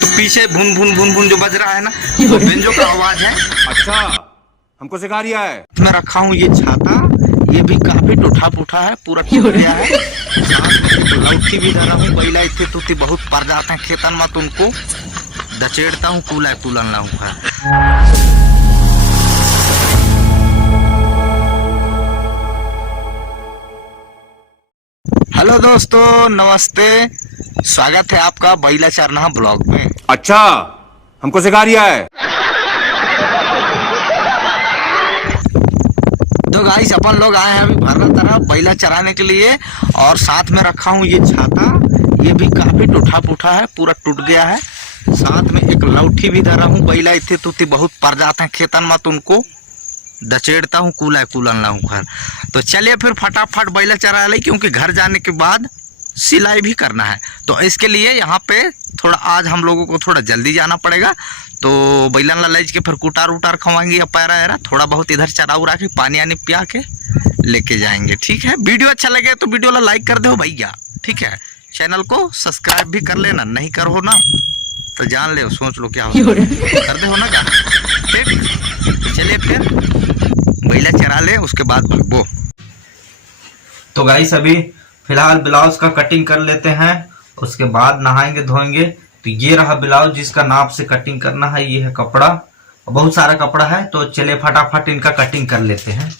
तो पीछे भुन भुन भुन भुन जो बज रहा है ना, वो बेंजो का आवाज है। अच्छा, हमको सिखा रिया है। मैं रखा हूँ ये छाता, ये भी काफी टूटा फूटा है, पूरा टूट गया है। लौठी भी धरा हूँ, बैला इतने तुती बहुत पर जाते हैं खेतन में, तो उनको दचेड़ता हूँ, कूला तुलन लाऊंगा। हेलो दोस्तों, नमस्ते, स्वागत है आपका बैला चरना ब्लॉग में। अच्छा, हमको सिखा रिया है। तो गाइस अपन लोग आए हैं अभी भरना तरह बैला चराने के लिए, और साथ में रखा हूँ ये छाता, ये भी काफी टूटा फूटा है, पूरा टूट गया है। साथ में एक लौठी भी धरा हूँ, बैला इतने तुती बहुत पर जाते हैं खेतन में, तो उनको दचेड़ता हूँ, कूला कुलन लाऊं घर। तो चलिए फिर फटाफट बैला चरा ले, क्योंकि घर जाने के बाद सिलाई भी करना है। तो इसके लिए यहाँ पे थोड़ा आज हम लोगों को थोड़ा जल्दी जाना पड़ेगा। तो बैलन ललाइज के फिर कुटार उटार खवाएंगे या पैरा एरा, थोड़ा बहुत इधर चरा उरा के पानी आनी पिया के लेके जाएंगे। ठीक है, वीडियो अच्छा लगे तो वीडियो ला लाइक कर दो भैया, ठीक है। चैनल को सब्सक्राइब भी कर लेना, नहीं कर हो ना तो जान ले, सोच लो क्या हो कर दे हो ना क्या, ठीक। तो चलिए फिर बैला चरा ले, उसके बाद भगबो। तो गाइस अभी फिलहाल ब्लाउज का कटिंग कर लेते हैं, उसके बाद नहाएंगे धोएंगे। तो ये रहा ब्लाउज जिसका नाप से कटिंग करना है, ये है कपड़ा, बहुत सारा कपड़ा है। तो चलिए फटाफट इनका कटिंग कर लेते हैं।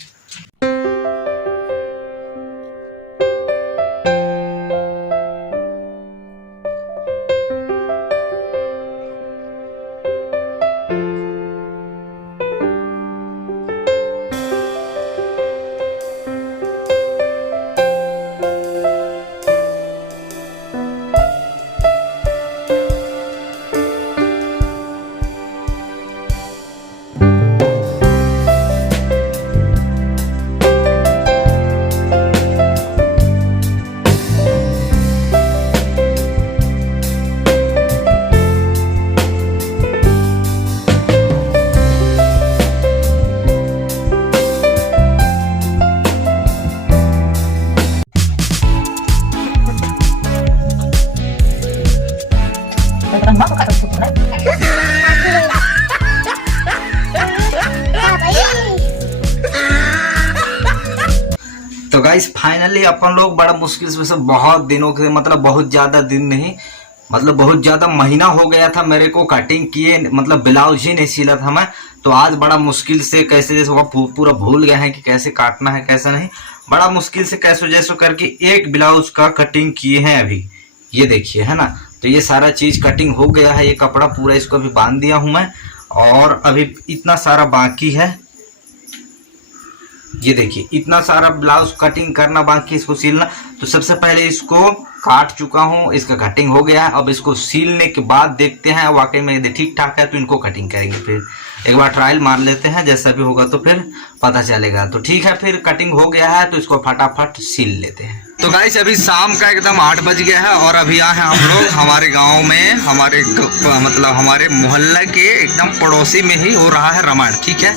तो गाइस फाइनली अपन लोग बड़ा मुश्किल से बहुत दिनों के, मतलब बहुत ज्यादा दिन नहीं, मतलब बहुत ज्यादा महीना हो गया था मेरे को कटिंग किए, मतलब ब्लाउज ही नहीं सिला था मैं। तो आज बड़ा मुश्किल से कैसे जैसे वो पूरा भूल गए हैं कि कैसे काटना है कैसे नहीं, बड़ा मुश्किल से कैसे जैसे करके एक ब्लाउज का कटिंग किए हैं अभी। ये देखिए है ना, तो ये सारा चीज कटिंग हो गया है, ये कपड़ा पूरा इसको अभी बांध दिया हूं मैं, और अभी इतना सारा बाकी है। ये देखिए इतना सारा ब्लाउज कटिंग करना बाकी, इसको सिलना। तो सबसे पहले इसको काट चुका हूँ, इसका कटिंग हो गया है। अब इसको सिलने के बाद देखते हैं वाकई में यदि ठीक ठाक है तो इनको कटिंग करेंगे। फिर एक बार ट्रायल मार लेते हैं, जैसा भी होगा तो फिर पता चलेगा। तो ठीक है, फिर कटिंग हो गया है तो इसको फटाफट सिल लेते हैं। तो गाइस अभी शाम का एकदम 8 बज गया है, और अभी आए हैं हम लोग हमारे गांव में, हमारे मतलब हमारे मोहल्ला के एकदम पड़ोसी में ही हो रहा है रामायण, ठीक है।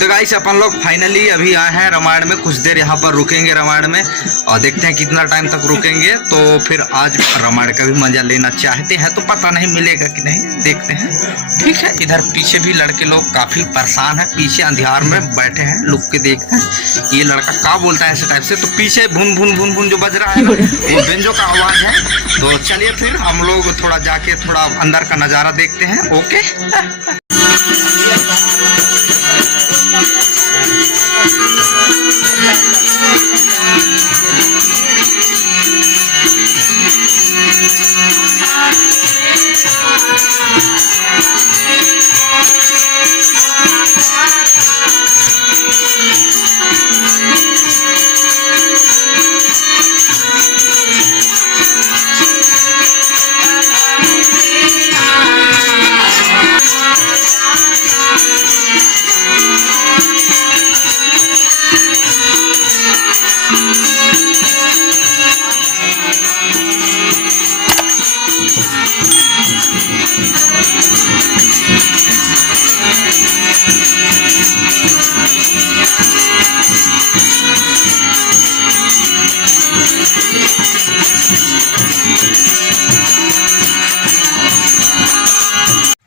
तो गाइस अपन लोग फाइनली अभी आए हैं रामायण में, कुछ देर यहाँ पर रुकेंगे रामायण में, और देखते हैं कितना टाइम तक रुकेंगे। तो फिर आज रामायण का भी मजा लेना चाहते हैं, तो पता नहीं मिलेगा कि नहीं, देखते हैं, ठीक है। इधर पीछे भी लड़के लोग काफी परेशान है, पीछे अंधियार में बैठे हैं, लुक के देखते हैं ये लड़का क्या बोलता है ऐसे टाइप से। तो पीछे भुन भुन भुन भुन जो बज रहा है ना, वो बेंजो का आवाज है। तो चलिए फिर हम लोग थोड़ा जाके थोड़ा अंदर का नजारा देखते हैं। ओके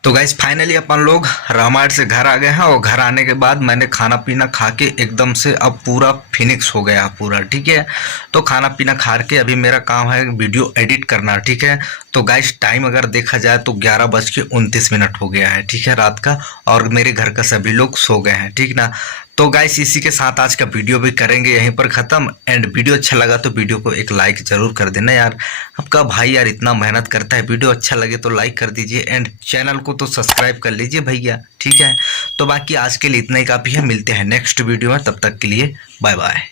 तो गाइस फाइनली अपन लोग रामायण से घर आ गए हैं और घर आने के बाद मैंने खाना पीना खा के एकदम से अब पूरा फिनिक्स हो गया पूरा, ठीक है। तो खाना पीना खा के अभी मेरा काम है वीडियो एडिट करना, ठीक है। तो गाइस टाइम अगर देखा जाए तो 11:29 हो गया है, ठीक है, रात का, और मेरे घर का सभी लोग सो गए हैं, ठीक ना। तो गाइस इसी के साथ आज का वीडियो भी करेंगे यहीं पर ख़त्म। एंड वीडियो अच्छा लगा तो वीडियो को एक लाइक ज़रूर कर देना यार, आपका भाई यार इतना मेहनत करता है, वीडियो अच्छा लगे तो लाइक कर दीजिए एंड चैनल को तो सब्सक्राइब कर लीजिए भैया, ठीक है। तो बाकी आज के लिए इतना ही काफ़ी है, मिलते हैं नेक्स्ट वीडियो में, तब तक के लिए बाय बाय।